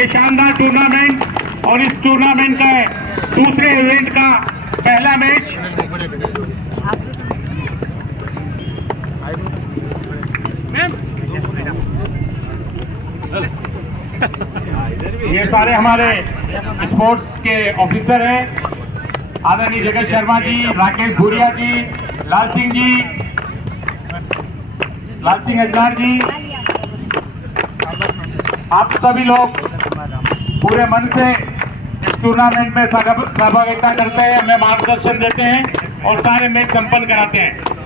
ये शानदार टूर्नामेंट और इस टूर्नामेंट का दूसरे इवेंट का पहला मैच ये सारे हमारे स्पोर्ट्स के ऑफिसर हैं, आदरणीय जगत शर्मा जी, राकेश भूरिया जी, लाल सिंह अजनार जी, आप सभी लोग पूरे मन से इस टूर्नामेंट में सहभागिता करते हैं, हमें मार्गदर्शन देते हैं और सारे मैच संपन्न कराते हैं।